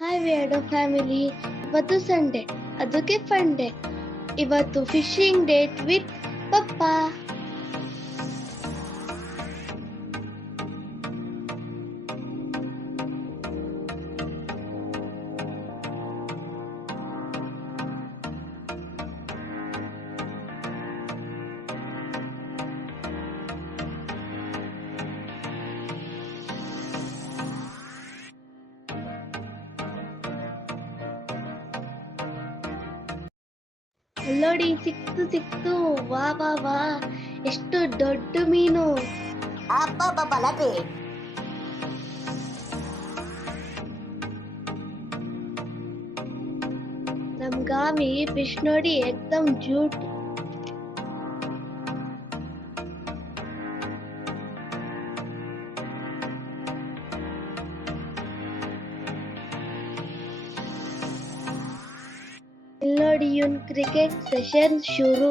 Hi ವೇಡೋ family, ಇವತ್ತು Sunday, ಅದಕ್ಕೆ fun day. ಇವತ್ತು ಫಿಶಿಂಗ್ ಡೇಟ್ ವಿತ್ ಪಪ್ಪಾ. ಅಲ್ಲೋಡಿ, ಸಿಕ್ತು, ವಾ ವಾ ವಾ, ಎಷ್ಟು ದೊಡ್ಡ ಮೀನು. ಅಬ್ಬಬ್ಬಬ್ಬಲಪಿ ನಮ್ ಗಾಮಿ ಫಿಶ್ ನೋಡಿ ಎಕ್ದಮ್ ಜೂಟ್. ಇಲ್ಲೋಡಿ, ಇವನ್ ಕ್ರಿಕೆಟ್ ಸೆಷನ್ ಶುರು.